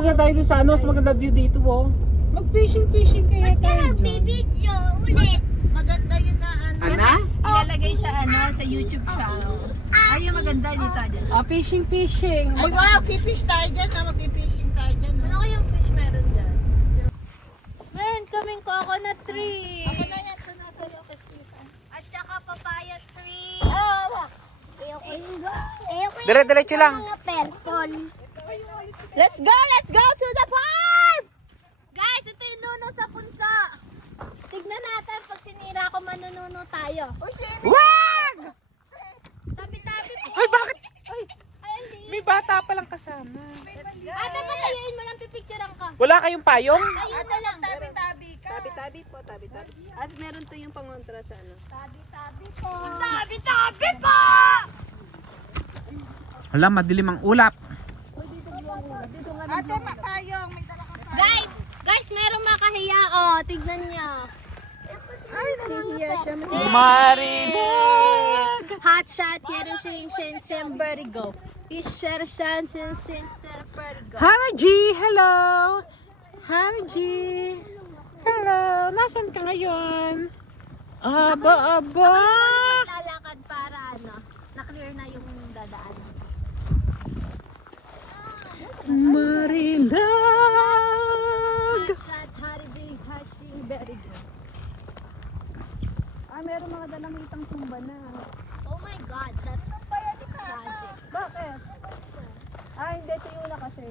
Lang tayo. Huwag na tayo dun sa ano. Mas maganda view dito oh. Mag-fishing-fishing kaya tayo dyan. Video ulit. Maganda yun na ano. Ana? Ilalagay sa ano, sa YouTube channel. Ay, yung maganda dito dyan. Ah, fishing-fishing. Mag ah, fish tayo dyan, ha? Mag-fishing tayo dyan. Ano kayang fish meron dyan? Meron kaming coconut tree. Ako na yan, ito nasa iyo kasi. At saka papaya tree. Ah, Ayoko yung Ayoko yung Dire-diretso lang. mga purple. Let's go! Let's go to the farm! Guys, ito yung nuno sa punso. Tignan natin pag sinira ko manununo tayo. Uy? Wag! Tabi-tabi po. Ay, bakit? Ay, hindi. May bata palang kasama. Ate, patayuin mo lang, pipicturean ka. Wala kayong payong? Tayo na lang. Tabi-tabi ka. Tabi-tabi po, tabi-tabi. At meron to yung pangontra sa ano. Tabi-tabi po. Tabi-tabi po! Wala, madilim ang ulap. Ate, matayong. May dala ka pa. Guys, guys, meron makahiya. Oh, tignan niya. Nahihiya siya. Marimog! Hot shot, yerin sing sing sing vertigo. Isher shan sing sing sing vertigo. Hana G, hello! Hana G! Hello! Nasaan ka ngayon? Aba, aba! Lalakad para ano, na-clear na yung dadaan. Marilag! Ah, meron mga dalang itang tumba na. Oh my God, that's magic. Bakit? Ah, hindi. Tuyo na kasi.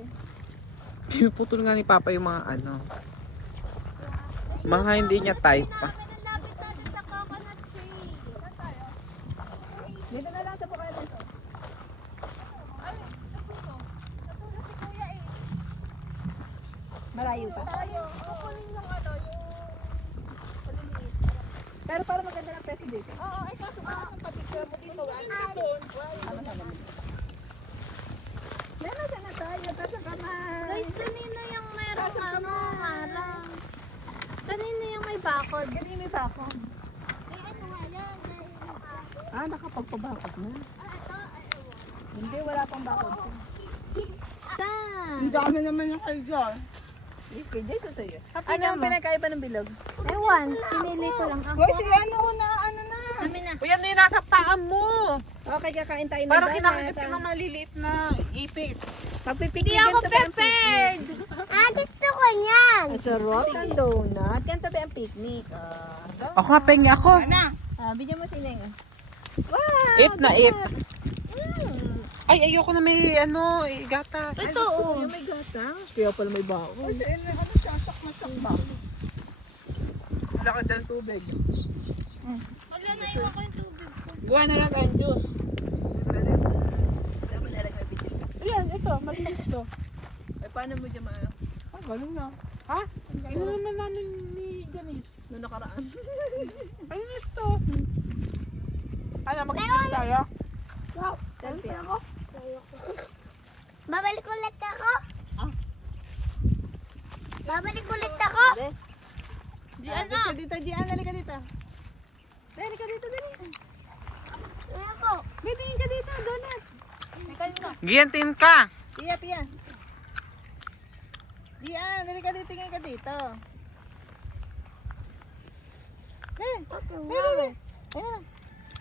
Pinuputol nga ni Papa yung mga ano. Mga hindi niya type pa. Dito na lang sa bukaya dito. Malayo pa. Tayo. Kukunin lang ano, yung... Pero para maganda ng peso dito. Oo, ay kaso ba ang papicture mo dito? Wala doon. Meron siya na tayo. Tapos ang kamay. Guys, kanina yung merong ano, harang. Kanina yung may backward. Ganun may bakod. Ay, ano nga yan? Ah, nakapagpabakod na. Ah, ito, ewan. Hindi, wala pang bakod. Saan? dami naman yung kayo dyan. Kay Jay sa sa'yo. Ano ang mo. pinakaiba ng bilog? Ewan, pinili ko lang ako. Hoy, si ano na, ano na. Kami na. Uy, ano yung nasa paa mo? Okay, kakain tayo ng Parang donut. kinakagat ka ng maliliit na ipit. Hindi Pagpipiknikan ako tabi ang prepared. ah, gusto ko niyan. Ang sarap ng donut. Yan tabi ang picnic. Ah, Ako nga, pengi ako. ah bigyan mo si Neng. ah. Eat na eat. Ay, ayoko na may ano, eh, gatas. Ito, oh. Yung may gatang. Kaya pala may bako. Kasi ano, ano siya, sak-masak ba? Wala ka dyan tubig. Wala na iwan ko yung tubig ko. Gawa na lang ang juice. Ayan, ito. Malinis to. Eh, paano mo dyan maano? Ah, ganun na. Ha? Ano naman namin ni Janice? Noong nakaraan. Ano to? Ano, mag-kiss tayo? Selfie ako. Babalik ulit ako. Babalik ulit ako. Diyan na. Dito, dito, Gian. Halika dito. Halika dito, dali. Ayan po. Bitingin ka dito, donut. Giyantin ka. Pia, pia. Diyan, halika dito, tingin ka dito. Eh, eh, eh, eh. Ayan.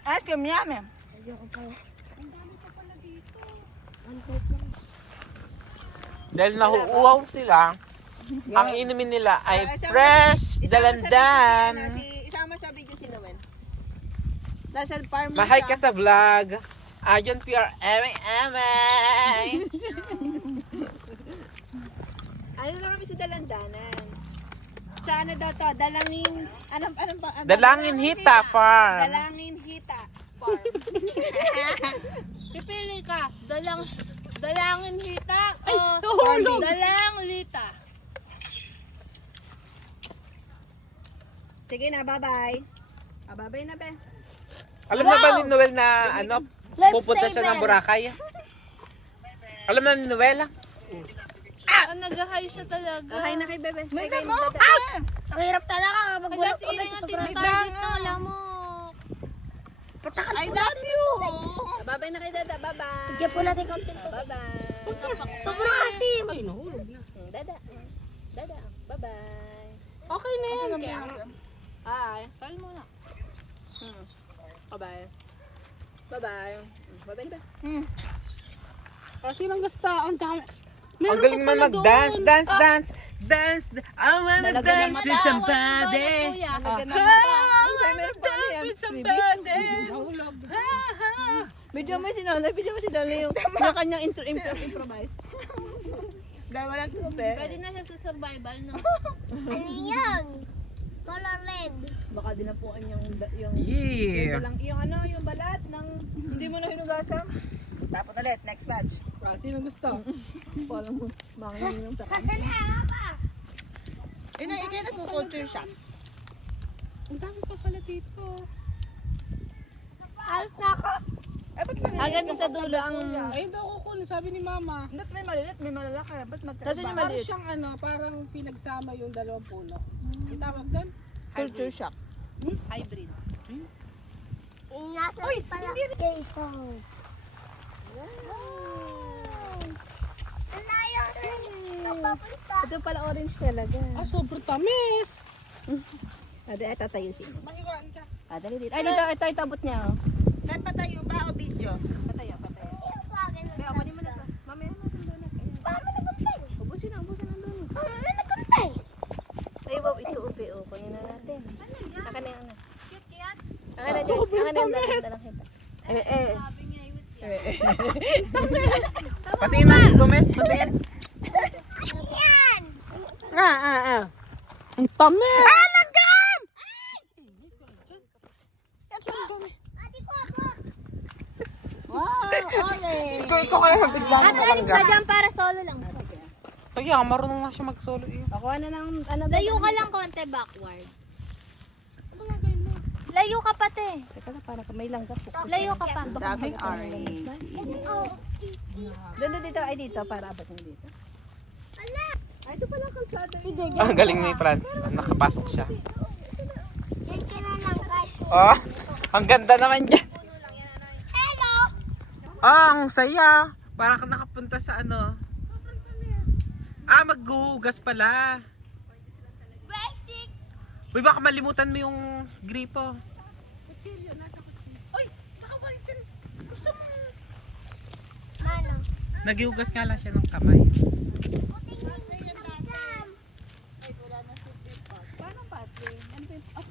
Ice cream yummy. Dahil nahuuaw sila, ang inumin nila ay fresh dalandan. Si, isama sa video si Noel. Nasa farm Mahay ka sa vlog. Ayon PR Eme Eme. Ano na kami sa dalandanan? Sa ano daw to? Dalangin, anong, anong, ba- anong Dalangin Hita Farm. Dalangin hita. Farm. Pipili ka. Dalang, dalangin hita o nahulog. dalang lita. Sige na, bye-bye. Ah, bye-bye na, be. Alam na ba ni Noel na ano, pupunta siya ng Boracay? Alam na ni Noel? Ah, nag-high siya talaga. Ah, hi na kay bebe. May kayo Ang hirap talaga kapag Hala, wala sino yung sobrang tinatarget ng lamok? I love you! Bye-bye na kay dada. Bye-bye. Bigyan po natin tubig. Bye-bye. Sobrang asim. Ay, nahulog na. Hmm, Dada. Dada. Bye-bye. Okay na yan. Kaya, Hi. Kal muna. Hmm. Bye-bye. Bye-bye. Hmm, Bye-bye na ba? kasi lang gusto. Ang dami. Ang galing man mag-dance, dance, dance, dance. I wanna dance with somebody. Ah. I wanna dance with somebody. Video mo si Nolay, video mo si Nolay yung, yung kanyang intro, intro, improvise. Dahil walang tube. Pwede na siya sa survival, no? ano yan? Color red. Baka dinapuan yung, yung, Yeah. yung, yung ano, yung balat ng hindi mo na hinugasan. Tapos ulit, next match. Kasi lang gusto. Parang makingin yung takan. Ina, ikay nagko-culture shock. Ang dami pa pala dito. Eh, ba't maliliit? Hanggang doon sa dulo ang... Ay, daw ako kunin. Sabi ni mama. Ba't may maliliit, may malalaki? Ba't magkaiba? Kasi yung Parang maliit. siyang ano, parang pinagsama yung dalawang puno. Ang tawag doon? Culture shock. Hybrid. Nasa pala. Jason. Ang layo. Kapapunta. Ito pala orange talaga. Ah, sobrang tamis. Ate, ay tatayo si Ino. Mahiwaan ka. Ah, dali dito. Ay, dito, ito, ito, abot niya. Oh. Saan patayo ba o video? Patayo, patayo. May ako ni mo na. Mamaya na, doon na. Paano naguntay? Ubusin na, ubusin na doon. Paano naguntay? Ay, wow, ito, upi, oh. Kunin na natin. Akin na yung ano. Cute, cute. Akin na, Jess. Akin na yung dalang, dalang kita. Eh, eh. Sabi niya, iwit Patingin na, Gomez, patingin. yan. Ah, ah, ah. Ang tamis. Ah, Ate ko ako. Wow, orange. Ikaw, ikaw kaya biglang Ate, alis na dyan para solo lang. Kaya, marunong na siya mag-solo eh. Ako na ng, ano ba? Layo ka lang konti backward. Layo ka pa, te. Teka lang, para may langgap po. Layo ka pa. Daming orange. Doon, doon, dito, ay dito, para abot niya dito. Ay, ito pala kalsada. Sige, Ah, ang galing ni Francis. Nakapasok siya. dyan ka na lang. Oh, ang ganda naman dyan. Hello! Ah, ang saya. Parang ka nakapunta sa ano. Maghuhugas pala. Basic! Uy, baka malimutan mo yung gripo. Ano? Naghihugas nga lang siya ng kamay. Puting yung langgam.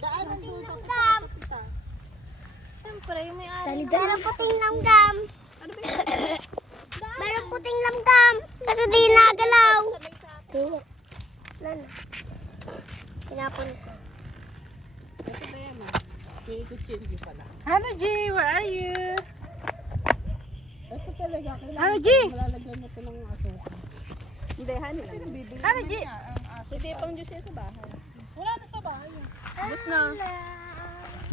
Puting langgam. Siyempre, yung may ari. Meron puting langgam. Meron puting langgam. Kaso di nagalaw. Hana G, where are you? Ito talaga. Hana G! malalagyan mo ito ng asukal. Hindi, hani lang. Hana G! Hindi, pang juice yan sa bahay. Wala na sa bahay. Bus na.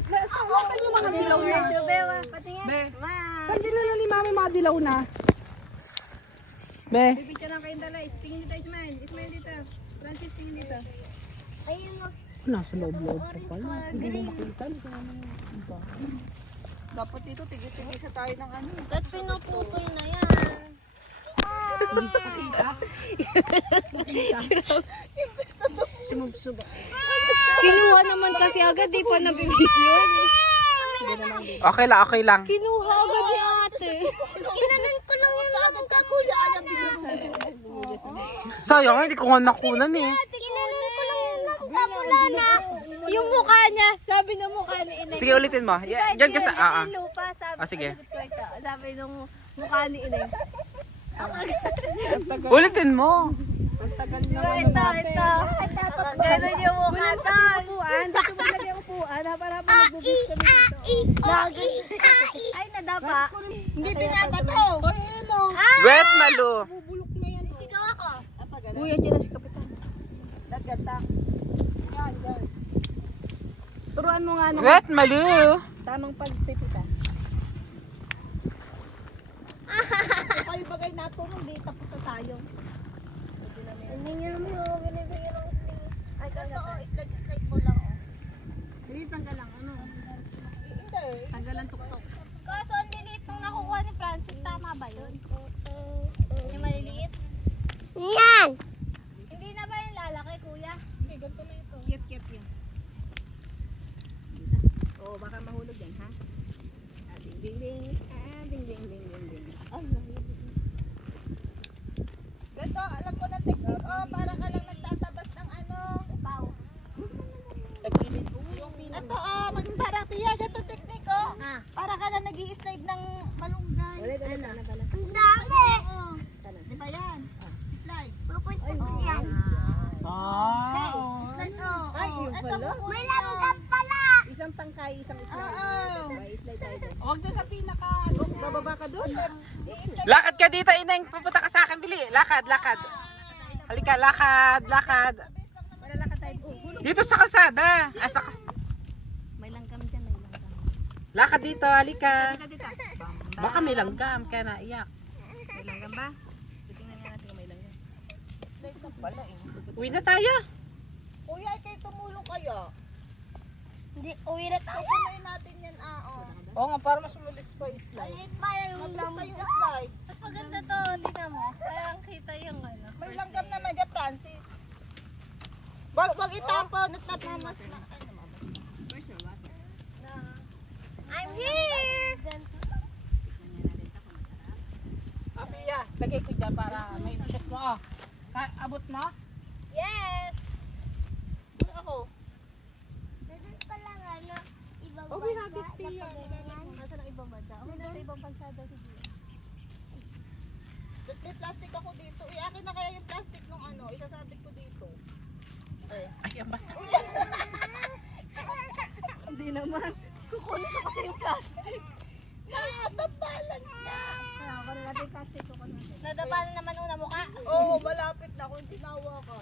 Nasaan yung mga dilaw na? Medyo, bewa. Patingin. Be. Smile. Saan dinala ni mami mga dilaw na? Be. Bibigyan lang kayong dala. Tingin dito, Ismail. Ismail dito. Francis, tingin dito. Ayun mo. Nasa loob-loob pa pala. Hindi mo makita. Dapat dito, tigil-tigil sa tayo ng ano. Ba't pinuputol na yan? Kinuha naman kasi agad. Di pa nabibigyo. Okay lang, okay lang. Kinuha agad ni ate. Inanan ko lang yung agad ka kuya. Sayang, hindi ko nga nakunan eh. Inanan ko lang wala na. Yung mukha niya. Sabi ng mukha ni Inay. Sige, ulitin mo. Y- Diyan ka sa... Ah, ah. Yung lupa. Sabi, Ah, sige. Sabi nung mukha ni Inay. Ulitin mo. Ito, ito, ito. Ganun yung mukha doon. Upuan. Dito mo lagi ang upuan. Para pa nagbubis kami dito. Lagi. Ay, nadapa. Hindi binabato. Wet malu. Sigaw ako. Kuya, dyan na si Kapitan. Nagkata. Turuan mo nga nung Wet malu. tamang pagpipita. Kayo bagay nato nung di tapos na tayo. Hindi niya naman yung binibigyan ng sling. Ay, Totoo, slide-slide mo lang. oh. Hindi, tanggal lang. Ano? Hindi. Tanggalan tuktok. Kaso ang lilit nung nakukuha ni Francis, tama ba yun? Yung maliliit Ganito na ito. Cute, cute yun. Oo, baka mahulog yan, ha? Ah, ding, ding, ding. Ah, ding, ding, ding, ding, ding. Ganito, alam ko na technique oh, para ka lang nagtatabas ng ano. Pau. Ito oh, mag parang tiya, ganito technique oh. Para ka lang nag slide ng malunggay. Wala, wala, wala, wala. Ang dami! Oh. Di ba yan? Slide. Oh. yan. Hey, slide oh. Ay, Oh, yun ito langgam pala! Isang tangkay, isang slide. Oo. Ay, slide tayo. Huwag doon sa pinaka. Bababa ka doon. Lakad ka dito, Ineng. Pupunta ka sa akin, bili. Lakad, lakad. Halika, lakad, lakad. Ka tayo. Oh. Dito sa kalsada. Ah, sa... May langgam dyan, may langgam. Lakad dito, halika. Dito, dito. Baka may langgam, kaya naiyak. May langgam ba? Titingnan nga natin kung may langgam. Uwi na tayo. Kuya, ay kayo tumulong kayo. Hindi, uwi na tayo. Pupunuin natin yan, ah, oh. Oo nga, para mas malis pa yung slide. Mabilis pa yung slide. Mas maganda to, tingnan mo. Parang kita yung ano. May langgam naman dyan, Francis. Wag, wag itapon at napamas na. I'm here! Ah, Pia, lagay ko dyan para may shot mo. Oh. Ka- abot mo? Yes! Ako. Dapat pala nga na ibang Oh, we have this Pia. Nasa ng ibang bansa? Ako nasa ibang bansa daw si Pia. May plastic ako dito. Eh, akin na kaya yung plastic nung ano. Isasabit ko dito. Ay, ang bata. Hindi naman. Kukunin ko kasi yung plastic. Nakatabalance na. Kunin natin yung plastic. Kunin natin. Nadabalan naman una mukha? Oo, malapit na kung tinawa ka.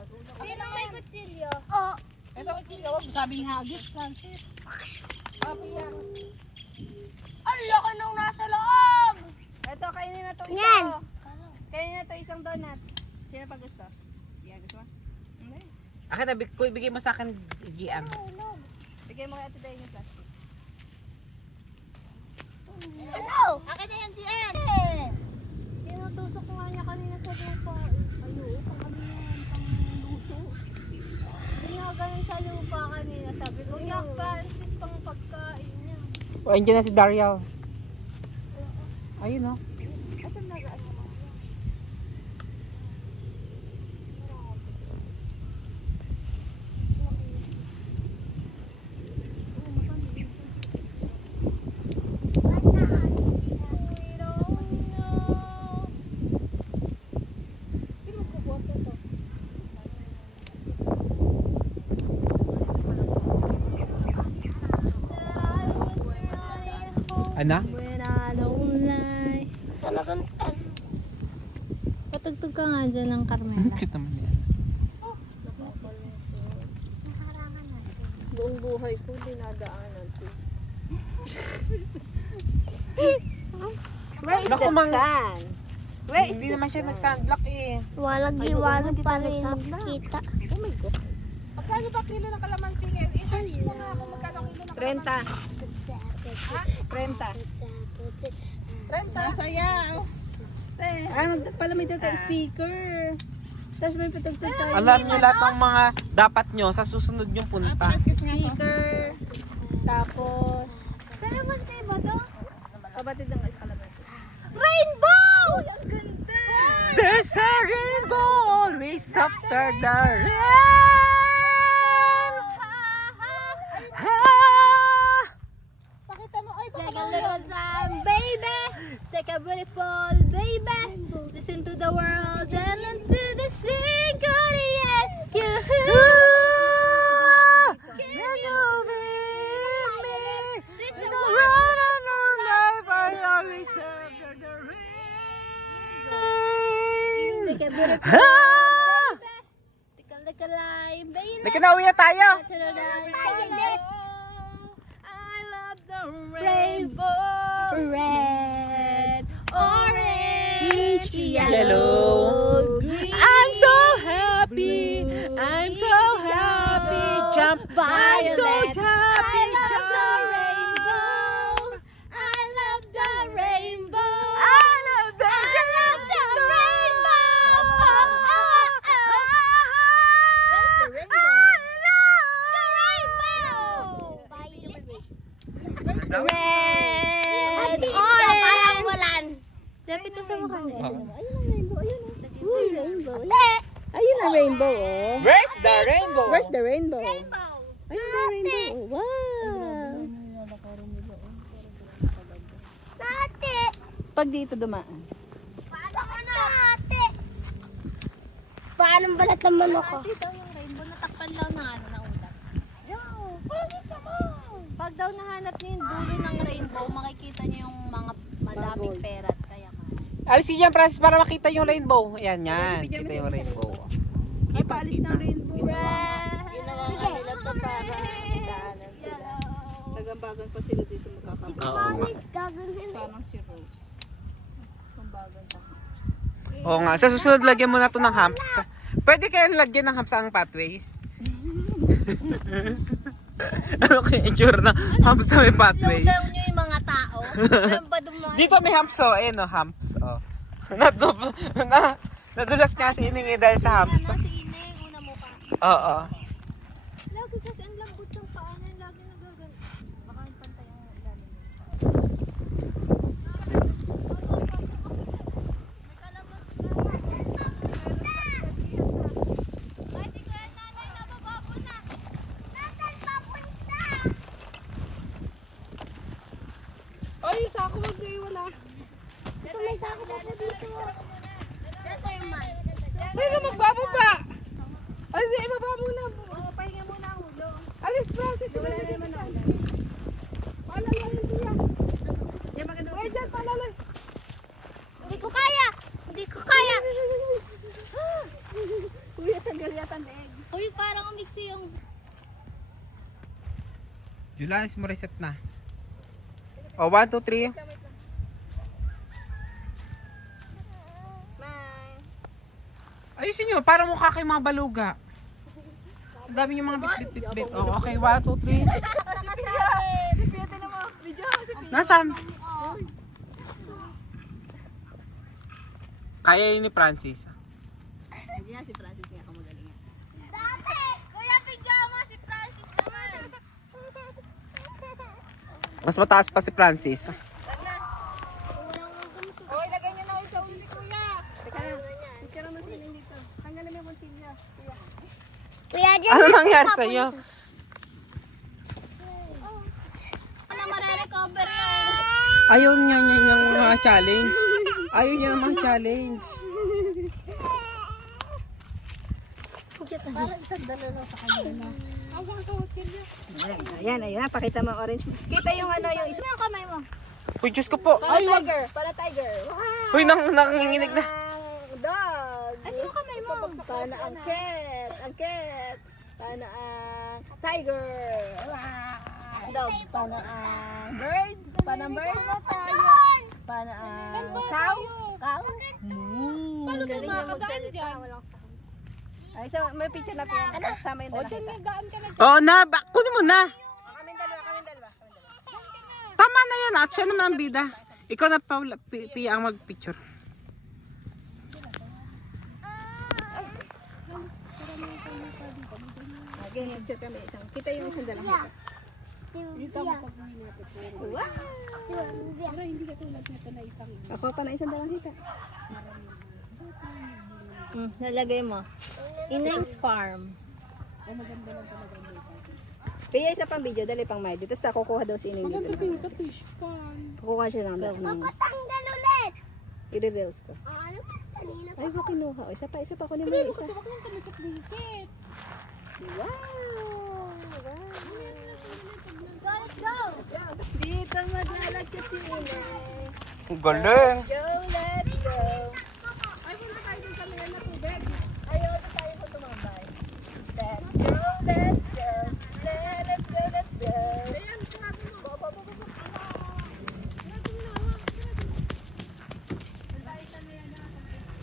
Sino may kutsilyo? Oo. Ito, kaya wag mo sabing hagis, Francis. Ah. Ang laki nung nasa loob! Ito, kainin na to isa. Yan. Kainin na to isang donut. Sino pa gusto? Yan, gusto mo? Hindi. Akin na, big- kuy, bigay mo sa akin, Giang. Bigay mo kay Ate Day yung plastic. Ano? Akin na yan, GN! Tinutusok ko nga niya kanina sa lupa. Ayun, pang ano yan, pang luto. Hindi nga ganun sa lupa kanina. Sabi ko, yak, Francis, pang pagkain niya. Oh, andyan na si Daryl. Ayun, oh. Asan na ano? Ano? When I don't lie. Saan nagantan? Patugtog ka nga dyan ng Carmela. Cute naman yan. Buong buhay ko, dinadaanan ko. Where is Naku, the mang- sun? Where is Hindi the naman siya sun? nag-sunblock eh. Walang Ay, oo, pa hindi rin tayo. Oh my God. Magkano ba kilo ng kalamansi ngayon? I-search mo nga kung magkano kilo ng 30. 30. 30. Masaya. Ah, mag- pala may dala tayo speaker. Tapos may patagtag tayo. Alam niyo lahat ng mga dapat nyo sa susunod yung punta. Speaker. Tapos, Kalamansi ba to? kabatid ng kalamansi. Rainbow! Ang ganda! There's a rainbow always after the rain. Ah! Pakita mo, ay, Take a little time, baby. Take a beautiful. Listen to the world and into the secret, yes. You. Can you feel me? There's In a the run of our life, I always after the rain. Take a beautiful, Ah! take a little time, baby. Lika na, uwi na tayo. To the rainbow. I love the Rainbow, red, orange, yellow, Yellow. green. I'm so happy. I'm so happy. Jump. I'm so Violet. happy. I love the Jump. rainbow. I love the rainbow. I love the I love the rainbow. Where's the rainbow? I Ayun ang rainbow. Ayun oh. Uy, rainbow. Ayun ang rainbow oh. Where's the rainbow? Where's the rainbow? Ayun ang rainbow. Wow. Ate! Pag dito dumaan. Paano ka na? Ate! Paano balat naman ako? Ate daw yung rainbow, natakpan lang ng ano, na ulat. Pag daw nahanap niyo yung dulo ng rainbow, makikita niyo yung mga madaming pera at kaya Alisin yan, Francis, para makita yung rainbow. Ayan, yan. Kita yung rainbow. Ay, paalis ng rainbow. Ginawa nga nila to para daanan sila. Nagambagan pa sila dito magkakabit. Oo. Promise, gagawin. Parang pa. Oo nga. Sa susunod, lagyan mo na to ng humps. Pwede kaya lagyan ng humps ang pathway? ano kaya itsura ng humps na may pathway? down niyo yung mga tao. Dito may humps oh. Ayan oh, humps. Oh. Nadu na, nadulas kasi iningi dahil sa humps. Ano si Ineng, una mo pa. Oo. Lagi kasi ang lambot ng paa niya, lagi nagagan. Baka yung pantay ang ilalim. Ay, sa ako mag-iwala. Ito may sako pa po dito. Ito yung man. Sino magbababa? Ay, di, ibaba muna. Oo, pahinga muna ang ulo. Alis, Francis. Wala na naman ako. Paalala yun siya. Yan maganda. Ay, dyan, paalala. Hindi ko kaya! Hindi ko kaya! Kuya, tanggal yata ang egg. Uy, parang umiksi yung... Julius mo reset na. Oh, one, two, three. Smile. Ayusin nyo, para mukha kayo mga baluga. Dami yung mga bit-bit-bit-bit. Oh, okay, one, two, three. Si Pia, tinan mo. Video, si Pia. Nasaan? Kaya yun ni Francis. Hindi si Francis nga kamagaling. Dati! Kuya, bigyan mo si Francis naman! Mas mataas pa si Francis. Okay, lagay niyo na yung sa ulit, kuya. Teka lang. Picture naman sila dito. Tanggalin mo yung montilya. Kuya. Kuya, dyan Ano nangyari sa iyo? Ano? Ayaw niya niya yung mga challenge. Ayaw niya ng mga challenge. Ayan, ayan. Pakita mo ang orange. Kita yung ano, yung isa. Ano kamay mo? Uy, Diyos ko po. Ay, tiger. Para tiger. Wow. Uy, nang nanginginig na. Dog. Ano yung kamay mo? Sana ang cat. Ang cat. Sana ang tiger. Wow. Dog. Sana ang bird. Sana ang bird. Sana ang cow. Cow. Paano tayo makakadaan dyan? Ay, so may picture na pinag kasama yung dalawa. O, dyan ka na. Oo na, ba, kunin mo na. Kami dalawa, kami dalawa. Tama na yan at siya naman ang bida. Ikaw na Paula, pi, pi ang mag-picture. Picture kami isang. Kita yung isang dalawa. Dito mo Ako pa na isang dalawang hita. Hmm, nalagay mo. Ineng's Farm. Kaya isa pang video, dali pang may. Dito sa kukuha daw si Ining dito. Kukuha siya ng ng ng Tanggal ulit! i-reels ko. Ah, ano? Kanina Ay, ba kinuha? Isa pa, isa pa. Kunin mo isa. Wow! Go, let's go! Dito maglalagkat si. Ang galing. Go, let's go! Ay, punta tayo dun sa mga na tubig. Ayaw na tayo sa tumambay. Let's go, let's go. Le- Let's go, let's go. Ayan, sinabi mo. Bo, bo, bo, bo, bo.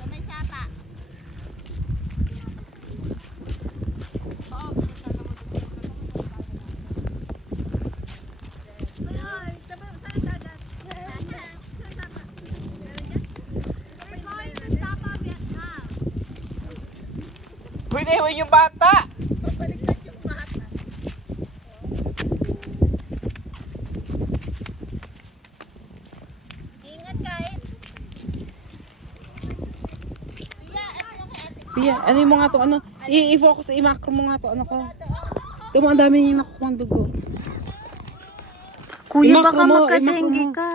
May sapa. Uy, naiwan yung bata. Ingat kain. Pia, ano yung mga to, ano? I- I-focus, i-macro mo nga to, ano ko. Ito mo, ang dami niya nakukuha ang dugo. Kuya, baka mo, magka-dengue imakro mo. ka.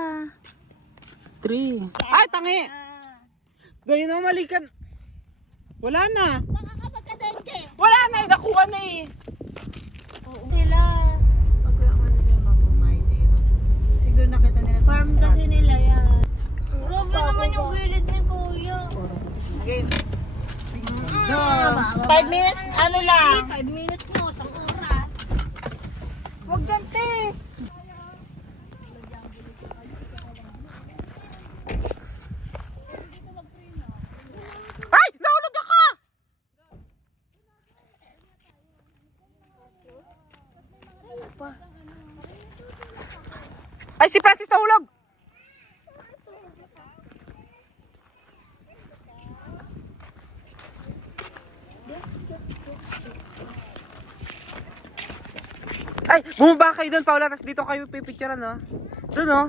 Three. Ay, tangi! Gawin na malikan. Wala na. Na, eh, nakuha na eh. Sila. Siguro nakita nila. Farm kasi nila yan. Grabe naman yung gilid ni Kuya. Five minutes, ano lang? 5 minutes mo, sa oras. Huwag ganti. Ay! Nahulog ako! Ay, si Francis nahulog! Ay, bumaba kayo doon, Paula. Tapos dito kayo pipicturean, no? Doon, no?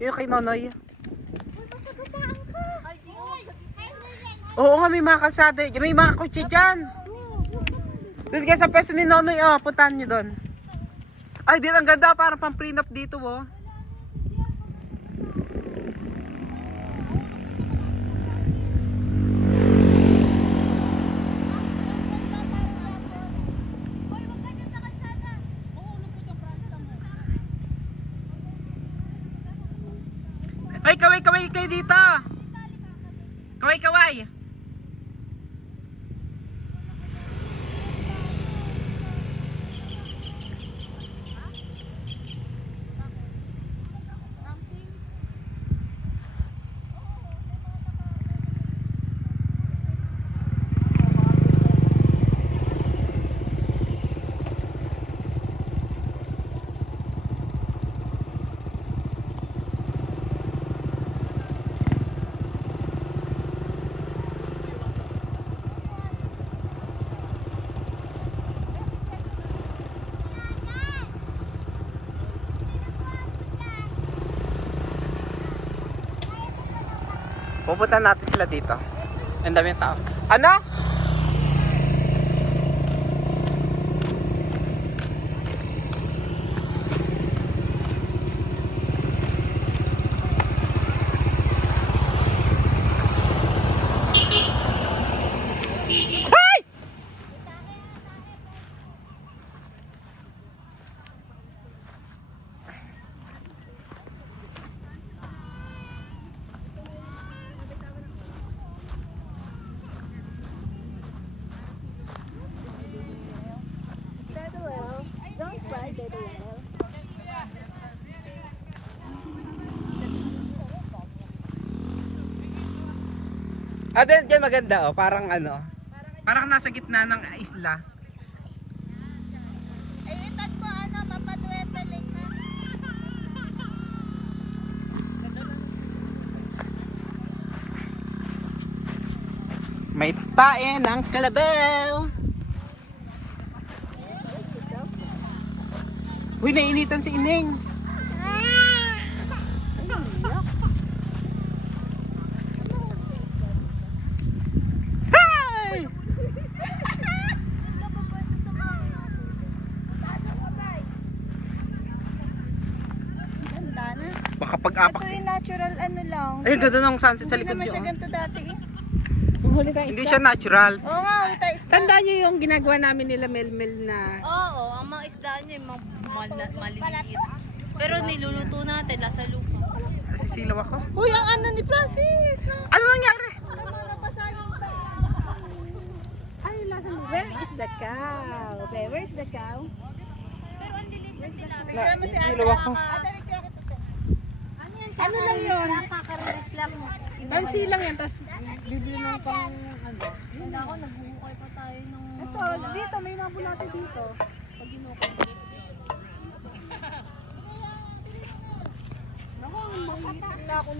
Yung kay Nonoy. Oo nga, may mga kalsada. May mga kotse dyan. Doon kayo sa pwesto ni Nonoy, oh. Puntahan nyo doon. Ay, dito ang ganda. Parang pang prenup dito, oh. Ay, kaway, kaway kayo dito. Kaway, kaway. Pupunta natin sila dito. Ang dami ng tao. Ano? Ah, din, dyan maganda oh. Parang ano. Parang nasa gitna ng isla. Ay, itag mo, ano, mapaduwete lang na. May tae ng kalabaw. Uy, nainitan si Ineng. Hi! Ganda na. Baka pag-apak. Ito yung natural ano lang. Ay, ganda ng sunset sa Hindi likod naman niyo. siya oh. ganito dati eh. Huli tayo Hindi siya natural. Oo nga, ulit tayo isda. Tandaan nyo yung ginagawa namin nila Melmel na Oo, ang mga isda niya yung mga mal- maliliit. Pero niluluto natin, nasa lupa. Nasisilaw ako. Uy, ang ano ni Francis! No? Ano nangyari? Mo. Where is the cow? Be, where's the cow? Pero ang lilit na sila. Na, nasisilaw ako. Ano lang yun? Nakakarilis lang. Pansi lang yan, tapos bibili ng pang ano. Hindi ako, nagbuhukay pa tayo ng... Ito, dito, may mga bulate dito.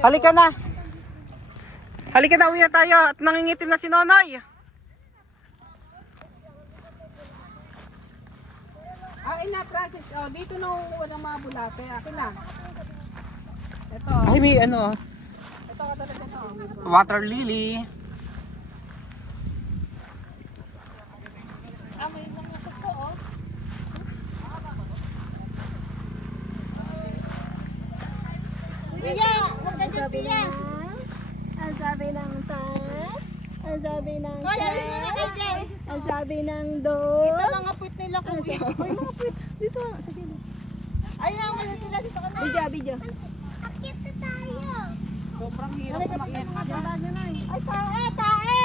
Halika na. Halika na, uwi na tayo. At nangingitim na si Nonoy. Akin na, Francis. Oh, dito na uuwi ng mga bulate. Akin na. Ito. Ay, may ano. Ito ka talaga to. Water lily. Amoy mga suso, oh. Pia, huwag ka dyan, Pia. Ang sabi ng ta, ang sabi ng na dyan. ang sabi ng do, Ito mga puwit nila kuya. Uy, mga pwit. Dito, sa gilid. Ayun, wala sila dito ka na. Video, video. Akit na tayo. Sobrang hirap umakit. Ay, tae, tae.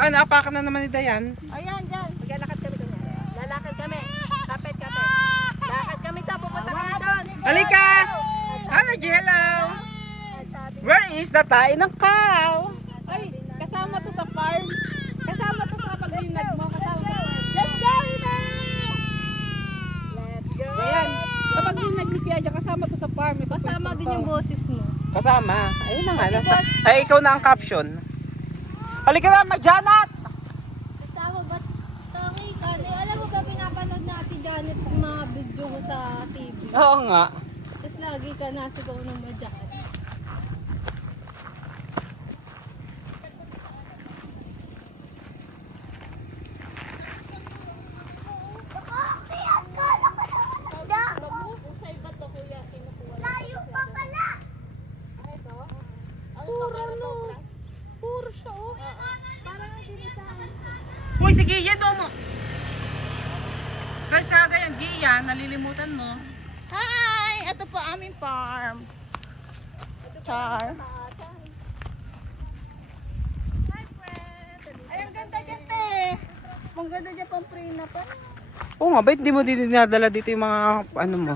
Ah, naapakan na naman ni Dayan. Ayan, dyan. Maglalakad kami kanya. Lalakad kami. Kapit, kapit. Lakad kami to, pupunta kami doon. Halika! Ano, hello! Where is the tayo ng cow? Ay, kasama to sa farm. Kasama to sa paglinag mo. Kasama sa farm. Let's go, Ina! Let's go. Ayan. Kapag linag ni Pia dyan, kasama to sa farm. Kasama din yung boses mo. Kasama. Ayun na nga. Nasa, ay, ikaw na ang caption. Halika na, Majanat! Kasama ba? Tangi ka. Alam mo ba pinapanood na Ate Janet yung mga video mo sa TV? Oo nga. Tapos lagi ka nasigaw ng madyan. Layo pa pala. Puro no. Puro siya oh. Parang hindi sa Uy, sige, yan daw mo. Kalsada yan, Gian. Nalilimutan mo. Hi! Ito po aming farm. Char. Ay, ang ganda dyan, te. Ang ganda dyan pang pre na pa. Oo nga, ba't di mo din dinadala dito yung mga ano mo?